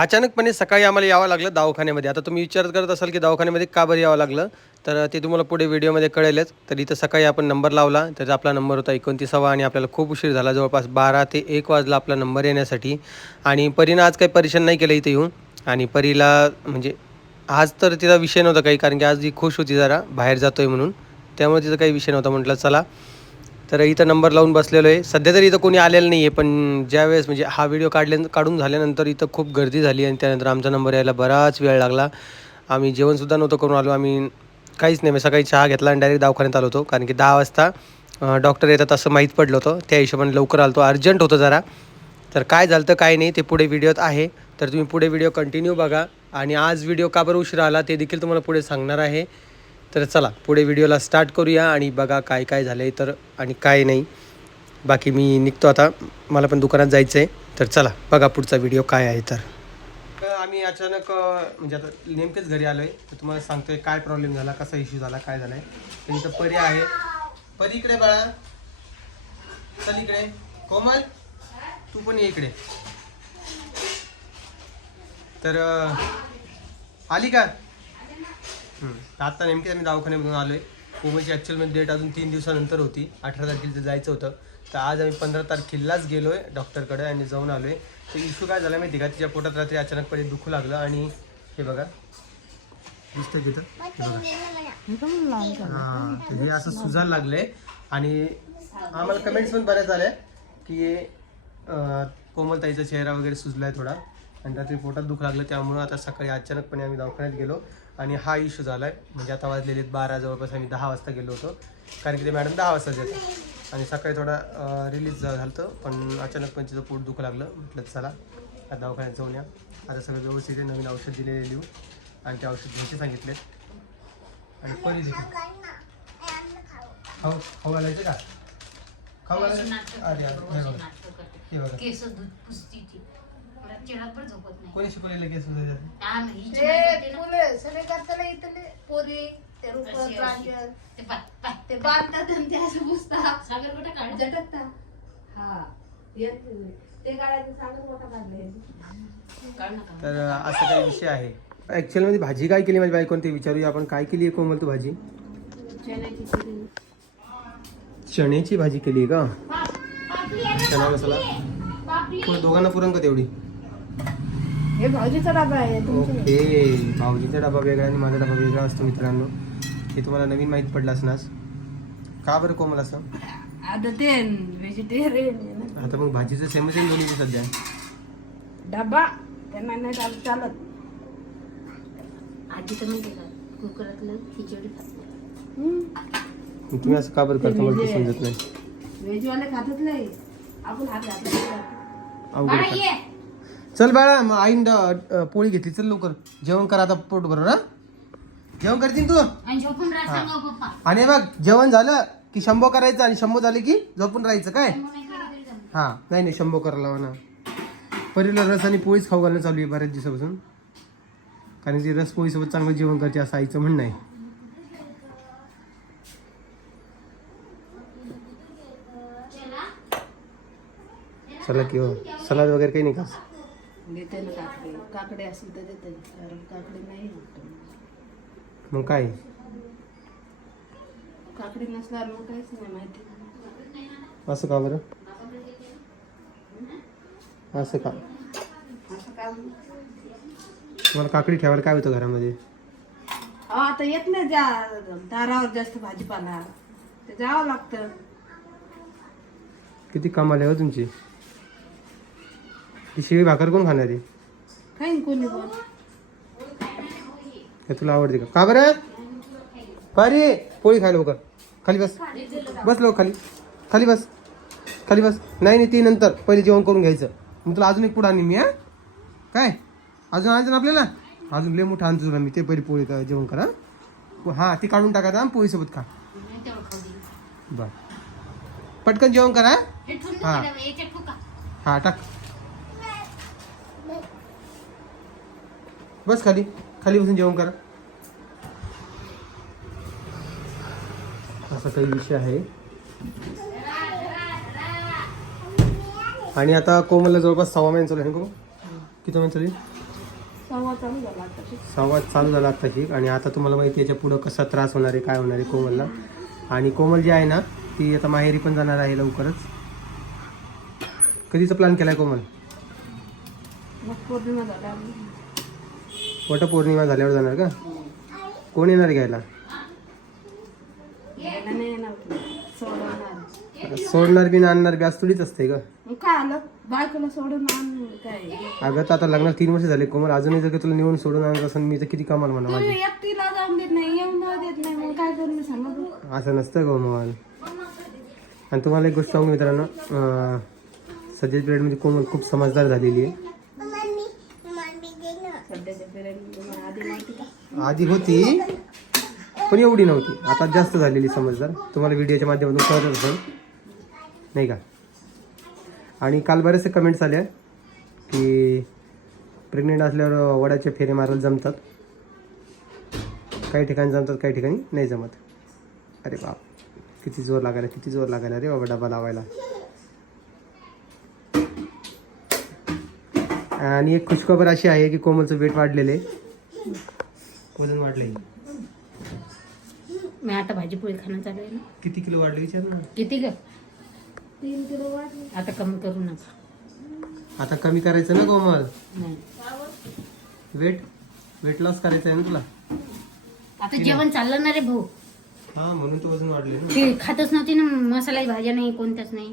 अचानकपणे सकाळी आम्हाला यावं लागलं दवाखान्यामध्ये. आता तुम्ही विचार करत असाल की दवाखान्यामध्ये का बरं यावं लागलं? तर ते तुम्हाला पुढे व्हिडिओमध्ये कळेलच. तर इथं सकाळी आपण नंबर लावला. त्याचा आपला नंबर होता एकोणतीसावा आणि आपल्याला खूप उशीर झाला. जवळपास बारा ते एक वाजला आपला नंबर येण्यासाठी. आणि परीनं आज काही परेशान नाही केलं इथं येऊन. आणि परीला म्हणजे आज तर तिचा विषय नव्हता काही कारण की आज ती खुश होती जरा बाहेर जातोय म्हणून. त्यामुळे तिचा काही विषय नव्हता म्हटलं चला. तर इथं नंबर लावून बसलेलो आहे. सध्या तरी इथं कोणी आलेलं नाही आहे पण ज्यावेळेस म्हणजे हा व्हिडिओ काढल्या काढून झाल्यानंतर इथं खूप गर्दी झाली आणि त्यानंतर आमचा नंबर यायला बराच वेळ लागला. आम्ही जेवणसुद्धा नव्हतं करून आलो. आम्ही काहीच नाही मी सकाळी चहा घेतला आणि डायरेक्ट दवाखान्यात आलो होतो. कारण की दहा वाजता डॉक्टर येतात असं माहीत पडलं होतं. त्या हिशोबाने लवकर आलो अर्जंट होतं जरा. तर काय झालं तर काय नाही ते पुढे व्हिडिओत आहे. तर तुम्ही पुढे व्हिडिओ कंटिन्यू बघा. आणि आज व्हिडिओ का बरं उशिरा आला ते देखील तुम्हाला पुढे सांगणार आहे. तर चला पुढे व्हिडिओला स्टार्ट करूया आणि बघा काय काय झालं आहे तर आणि काय नाही. बाकी मी निघतो आता. मला पण दुकानात जायचं आहे तर चला बघा पुढचा व्हिडिओ काय आहे तर. आम्ही अचानक म्हणजे आता नेमकेच घरी आलो आहे तर तुम्हाला सांगतोय काय प्रॉब्लेम झाला कसा इश्यू झाला काय झाला आहे तर इथं परी आहे. परी इकडे बाळा. चल इकडे. कोमल तू पण ये इकडे. तर आली का? तर नेमकी आम्ही दवाखान्यामधून आलो आहे कोमलची ॲक्च्युअलमध्ये डेट अजून तीन दिवसानंतर होती. अठरा तारखेला जायचं होतं. तर आज आम्ही पंधरा तारखेलाच गेलो आहे डॉक्टरकडे आणि जाऊन आलो आहे तर इश्यू काय झाला माहिती का? तिच्या पोटात रात्री अचानकपणे दुखू लागलं आणि हे बघा. दिसतंय तिथं हे बघा. हां हे असं सुजायला लागले आणि आम्हाला कमेंट्स पण बऱ्याच आल्या की कोमलताईचा चेहरा वगैरे सुजला आहे थोडा. आणि रात्री पोटात दुख लागलं. त्यामुळं आता सकाळी अचानकपणे आम्ही दवाखान्यात गेलो. आणि हा इश्यू झाला आहे म्हणजे आता वाजलेले आहेत बारा जवळपास आम्ही दहा वाजता गेलो होतो. कारण की ते मॅडम दहा वाजता येतात. आणि सकाळी थोडा रिलीज झालं होतं पण अचानकपणे तिचं पोट दुखू लागलं. म्हटलं चला आता दवाखान्यात जाऊन या. आता सगळं व्यवस्थित आहे. नवीन औषध दिलेले लिहू आणि ते औषध घ्यायचे सांगितले आणि परी खाऊ खाऊ घालायचं का? खाऊ घालायचं? अरे हे बघा. झोपत नाही. कोणी शिकवलेलं केस? हा हिची ना. फुलं सगळे करताना इथले पोरी ते रूप अशी, अशी. प्रांजल ते पाय, पाय. ते बांधतात आणि ते असं पुसतात. सागर काढ झटकता हा येत नाही. ते काढायचं सांगत मोठा काढले काढ नका तर असा काही विषय आहे. ॲक्च्युअलमध्ये भाजी काय केली माझी बायकोन ते विचारूया आपण. काय केली आहे कोमल तू भाजी? चण्याची चिरी चण्याची भाजी केली आहे का चणा मसाला दोघांना पुरण का तेवढी हे भाऊजीचा डबा आहे तुमचे नाही. ओके. भाऊजीचा डबा वेगळा आणि माझा डबा वेगळा असतो मित्रांनो. हे तुम्हाला नवीन माहीत पडलं असणार. का बरं कोमल असं? आता ते व्हेजिटेरियन आता मग भाजीचं सेमच आहे दोन्ही सध्या. डबा त्यांना नाही चालत चालत. आधी तर माहिती का कुकरातलं खिचडी खात नाही. मग तुम्ही असं का बरं करता मला ते समजत नाही. व्हेजवाले खातच नाही. आपण हात घातला. अवघड आहे. चल बाळा मग आईन ड- पोळी घेतली. चल लवकर. जेवण कर आता पोट बरोबर हा? जेवण करतील तू? आणि झोपून राहा सांगा हो. पप्पा. आणि बघ जेवण झालं की शंभो करायचं आणि शंभो झाले की झोपून राहायचं काय? मग नाही केलं तरी जमतं. हा. नाही नाही शंभो करायला लावा ना. परीला रस आणि पोळीच खाऊ घालणं चालू आहे बऱ्याच दिवसापासून. कारण की रस पोळीसोबत चांगलं जेवण करते असं आईचं म्हणणं आहे. चला. की हो. सलाद वगैरे काही नाही का देते ना काकडे काकडे असेल तर देते कारण काकडे नाही. मग काय? काकडी नसल्यावर मग काहीच नाही माहिती. असं का बरं? असं का? असं काम तुम्हाला काकडी ठेवायला काय होतं घरामध्ये? अहो, आता येत नाही ज्या दारावर जास्त भाजीपाला. ते जावं लागतं. किती कामाला आहे हो तुमची. ती शिळी भाकर कोण खाणार आहे? खाईन कोणी पण. हे तुला आवडते का? का बरं? पारी पोळी खायला लवकर. खाली बस. बस लवकर खाली. खाली बस. खाली बस. नाही नाही ती नंतर. पहिले जेवण करून घ्यायचं. मग तुला अजून एक पुढं आणीन मी हा? काय? अजून आणायचं ना आपल्याला? अजून लय मोठं आणतो तुला मी. ते पहिले पोळी का- जेवण करा हां? ती काढून टाकायचं आणि पोळीसोबत खा. बर. पटकन जेवण करा हे हा. हा टाक. बस खाली. खाली बसून जेवण करा. असा काही विषय आहे. आणि आता कोमलला जवळपास सव्वा महिना चालू आहे कोमल? किती महिना चालू आहे? सव्वा चालू झाला आता. संवाद चालू झाला आत्ताची आणि आता तुम्हाला माहिती आहे याच्या पुढं कसा त्रास होणार आहे काय होणार आहे कोमलला. आणि कोमल जी आहे ना ती आता माहेरी पण जाणार आहे लवकरच. कधीचा प्लॅन केलाय कोमल? वटपौर्णिमा झाल्यावर जाणार का? कोण येणार घ्यायला? सोडणार बी आणणार बी आज थोडीच असते का मग काय आलं? बायकोला सोडून आण काय? अगं तर आता लग्नाला तीन वर्ष झाले कोमल अजूनही जर का तुला निवडून सोडून आणत असेल मी तर किती कमाल म्हणा माझी. तुम्ही एकटीला जाऊन देत नाही येऊन जाऊ देत नाही मग काय करू मी सांगा बरं? असं नसतं कोमल. आणि तुम्हाला एक गोष्ट सांगू मित्रांनो सध्याच्या पिरियडमध्ये कोमल खूप समजदार झालेली आहे सध्याच्या पिरियड तुम्हाला आधी माहिती का आधी होती पण एवढी नव्हती. आता जास्त झालेली समजदार. तुम्हाला व्हिडिओच्या माध्यमातून कळत असेल. नाही का? आणि काल बरेचसे कमेंट्स आल्या की प्रेग्नेंट असल्यावर वडाचे फेरे मारायला जमतात. काही ठिकाणी जमतात काही ठिकाणी नाही जमत. अरे बाप. किती जोर लागायला किती जोर लागायला रे बाबा डबा लावायला. आणि एक खुशखबर अशी आहे की कोमलचं वेट वाढलेलं आहे. वजन वाढले मी आता भाजी पोळी खाणं चालू आहे ना. किती किलो वाढले विचार ना. किती ग? तीन किलो वाढले. आता कमी करू नका. आता कमी करायचं ना कोमल? नाही. वेट? वेट लॉस करायचं आहे ना तुला? आता जेवण चाललं ना रे भाऊ. हा म्हणून तू वजन वाढले ना. ते खातच नव्हती ना मसाला भाज्या नाही कोणत्याच नाही.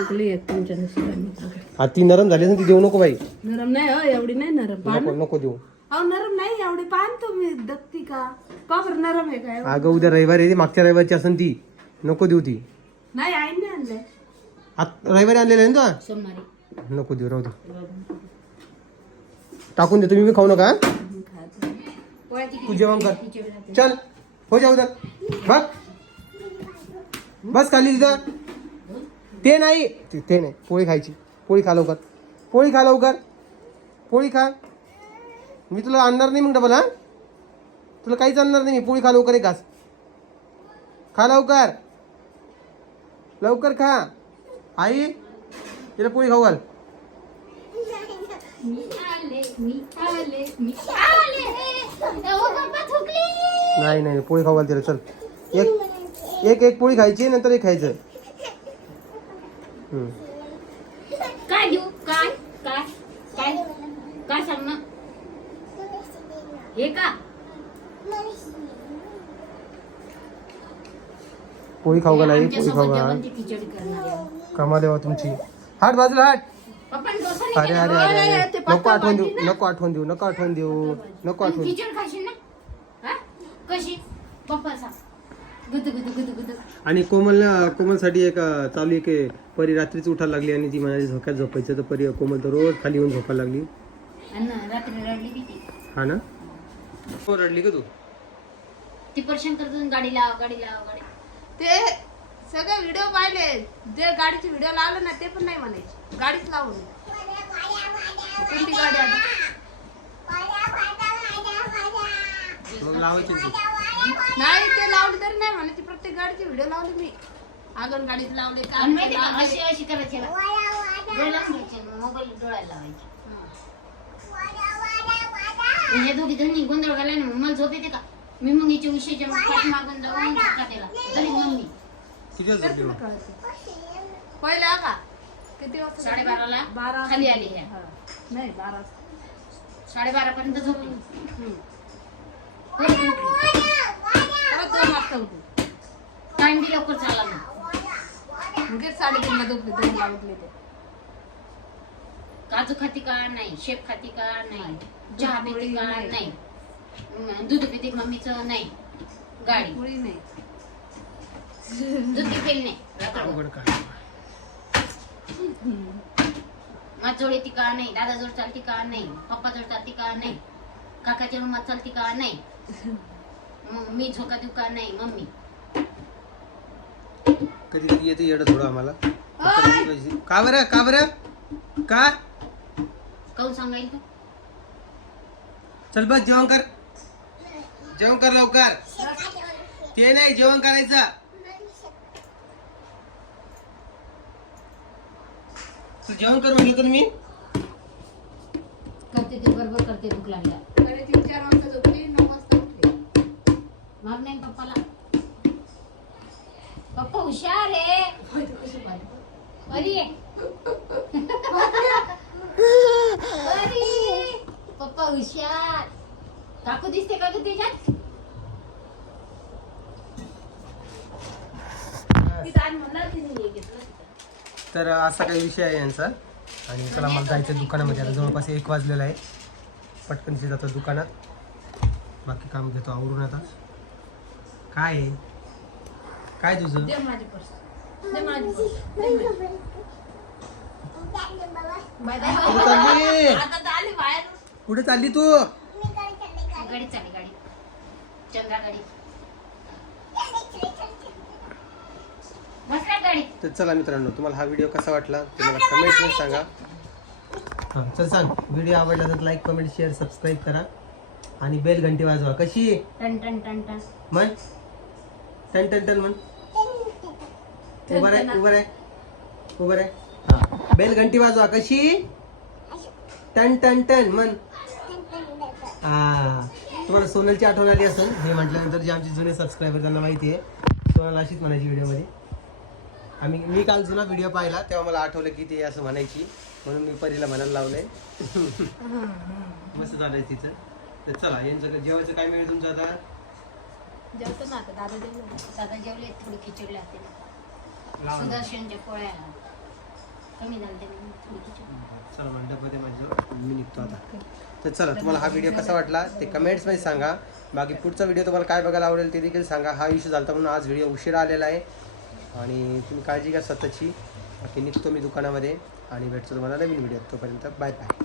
तुमच्या नशिबाने हा ती नरम झाली ना ती देऊ नको बाई. नरम नाही हो एवढी नाही नरम. पान? नको नको देऊ. अहो नरम नाही एवढी पान तुम्ही दत्ती का? का बरं नरम आहे काय अगं उद्या रविवारी आहे ती, मागच्या रविवारची असन ती. नको देऊ ती. नाही आईने आणलंय. आत रविवारी आणलेलं आहे ना सोमवारी. तू नको देऊ राहू दे. टाकून दे तुम्ही बी खाऊ नका हा? तू जेवण कर. चल हो जाऊ दर बघ बस खाली तिथं. ते नाही. ते ते नाही. पोळी खायची. पोळी खा लवकर. पोळी खा लवकर. पोळी खा. मी तुला आणणार नाही मग डबल हा? तुला काहीच आणणार नाही मी. पोळी खा लवकर एक घास. खा लवकर. लवकर खा. आई तिला पोळी खाऊ घाल. नाही नाही पोळी खाऊ घाल तिला. चल. एक एक एक पोळी खायची नंतर एक खायचं. काय देऊ काय? काय? काय? काय सांग ना हे का? पोळी खाऊ घाल आई पोळी खाऊ आहे. कमा देवा तुमची. हाट बाजूला हाट. नाही? अरे अरे अरे. नको आठवण देऊ नको आठवण देऊ नको आठवण देऊ नको आठवण खिचडी खाशील ना? हा? कशी? पप्पा सांग. गुद गुद गुद गुद. आणि कोमल कोमलसाठी एक अं, चालू आहे की परी रात्रीच उठायला लागली आणि ती म्हणाली झोक्यात झोपायचं तर परी कोमल तर रोज खाली येऊन झोपायला लागली. आणि रात्री रडली बी ती हा ना? हो रडली का तू? ती परेशान करतो गाडी लाव गाडी लाव गाडी ते सगळे व्हिडिओ पाहिले. जे गाडीचे व्हिडिओ लावले ना ते पण नाही म्हणायचे. गाडीच लावून कोणती गाडी आली? मग लावायची ना तू. नाही ते लावली तरी नाही म्हणायची. प्रत्येक गाडीचे व्हिडिओ लावले मी. आगन गाडीत लावले आणि काल माहिती का अशी अशी करायची ना. डोळे लावून घ्यायचे मोबाईल डोळ्याला लावायचे. म्हणजे दोघी जणी गोंधळ घालाय ना मग मला झोप येते का? मी मग हिच्या उशीच्या पाठ मागून जाऊन तरी मग मी. किती? पहिला का? किती वाजता साडेबाराला? बारा खाली आली ह्या हा. नाही बारा साडेबारा पर्यंत झोपली. हम्म. परत उठली. वाजता उठू. टाइम बी लवकर चालला मग मग साडेतीनला झोपले दोन ला उठले ते. काजू खाती का नाही शेप खाती का नाही चहा पिते का नाही. नाही दूध पिते मम्मीचं नाही गाडी. पोळी नाही. दूध पिते नाही. अवघड काय येते का नाही दादाजवळ चालते का नाही पप्पाजवळ चालते का नाही काकाच्या रूमात चालते का नाही मी झोका देऊ का नाही मम्मी? कधी कधी येते येडं थोडं आम्हाला. का बरं का बरं? का? काऊन सांगायला तू? चल बस जेवण कर. जेवण कर लवकर. ते नाही जेवण करायचं. तू जेवण कर म्हटलं तर मी. करते ते बरोबर करते भूक लागल्या. तीन चार वाजता मार नाही पप्पाला. पप्पा हुशार आहे. अरे अरे पप्पा हुशार. काकू दिसते का ग त्याच्यात? तर असा काही विषय आहे यांचा. आणि चला मला जायचं दुकानामध्ये. आता जवळपास एक वाजलेला आहे. पटकनशी जातो दुकानात. बाकी काम घेतो आवरून आता. काय आहे? काय तुझं? दे माझी पर्स. दे माझी पर्स. दे माझी. Bye bye. कुठे चालली आता तर आली बाहेर. कुठे चालली तू? गाडी चालली गाडी. चंद्रा गाडी. बसला गाडी. तर चला मित्रांनो तुम्हाला हा व्हिडिओ कसा वाटला? ते मला कमेंटमध्ये सांगा. हां चल सांग व्हिडिओ आवडला तर लाईक कमेंट शेअर सबस्क्राईब करा. आणि बेल घंटी वाजवा. कशी? टन टन टन टन. म्हण टन टन टन म्हण उभं आहे उभं आहे उभं आहे हा. बेल घंटी वाजवा कशी? टन टन टन म्हण हा. तुम्हाला सोनलची आठवण आली असेल हे म्हटल्यानंतर जे आमचे जुने सबस्क्रायबर त्यांना माहिती आहे सोनल अशीच म्हणायची व्हिडिओमध्ये आम्ही मी काल जुना व्हिडिओ पाहिला तेव्हा मला आठवलं की ते असं म्हणायची म्हणून मी परीला म्हणायला लावलंय. मस्त झालंय तिचं. तर चला यांचं जेवायचं काय मिळेल तुमचं आता? जेवतो ना आता दादा जेवलो दादा जेवले थोडी खिचडी लागते. सुदर्शनच्या पोळ्या कमी ते थोडी खिचडी. चला मग डब्यामध्ये माझं मी निघतो आता. तर चला तुम्हाला हा व्हिडिओ कसा वाटला ते कमेंट्समध्ये सांगा. बाकी पुढचा व्हिडिओ तुम्हाला काय बघायला आवडेल ते देखील सांगा. हा इश्यू झाला म्हणून आज व्हिडिओ उशिरा आलेला आहे. आणि तुम्ही काळजी घ्या स्वतःची. बाकी निघतो मी दुकानामध्ये आणि भेटतो तुम्हाला नवीन व्हिडिओ तोपर्यंत. Bye bye